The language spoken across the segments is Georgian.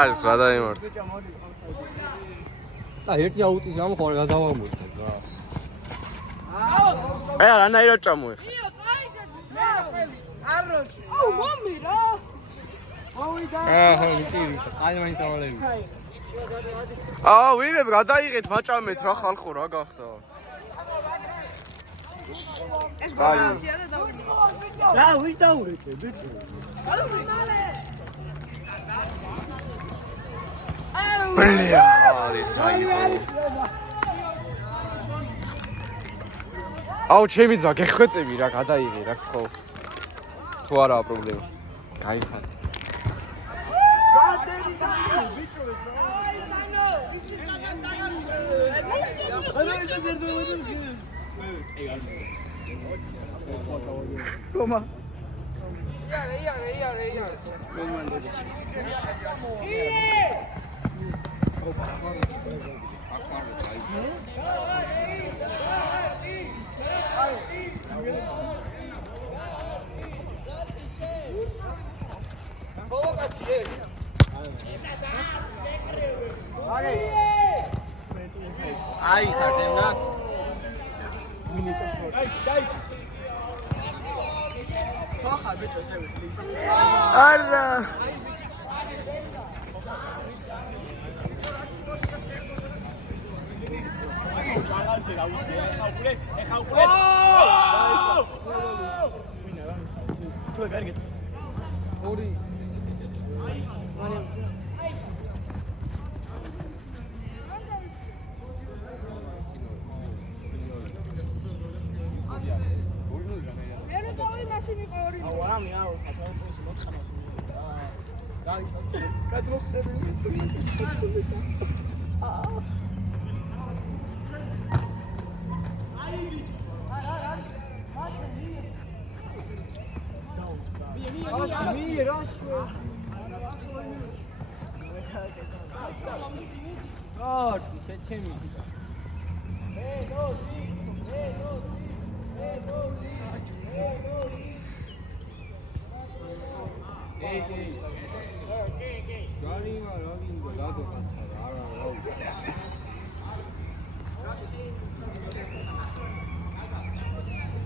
არის რა დაიმართ. ერთი აუტის გამო ხოლმე გადავამოწმე რა. რანაირად წამოეხა? აროჩი. აუ მომი რა. მიწირი. აი მაინც ამალები. ვინებ გადაიღეთ მაჭამეთ რა ხალხო რა გახდა? ეს ბალანსია და დავიდე. რა ვის დაურეჭე ბიჭო? ბლია, ისაი. ჩემი ძმა გეხვეწები რა გადაიღე რა ხო. თუ არაა პრობლემა. გაიხარ. Roma. აი ხარდევნა Soja, bicho, se ve. არა.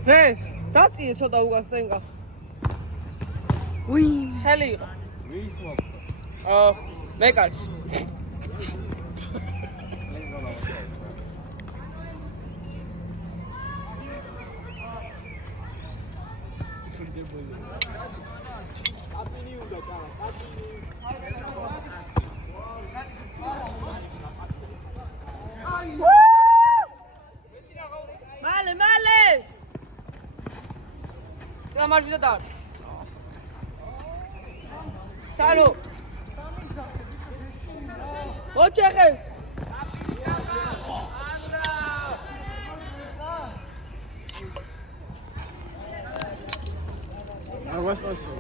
Ref, დაწიე ცოტა უგასტენგა. უი, ხელი იყო. ვის მოხდა? მეკარის. მალე. და მარჯვენა და. სალო. ოჩეხე. აღვას პასო.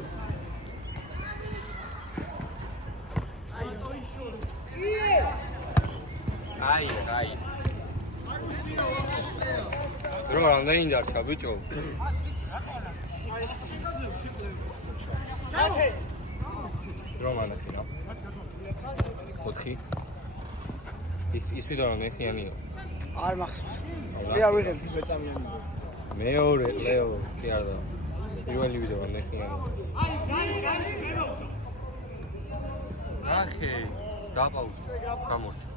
აი. რო რამდენი დარჩა ბიჭო? რომანა ხინა? 4. ის ვიდეო ნეხიანია. არ მახსოვს. მე არ ვიღებ მეწამიანი. მეორე ლეო კი არა. პირველი ვიდეო ნეხიანია. ახე, დაპაუზე. გამორჩა.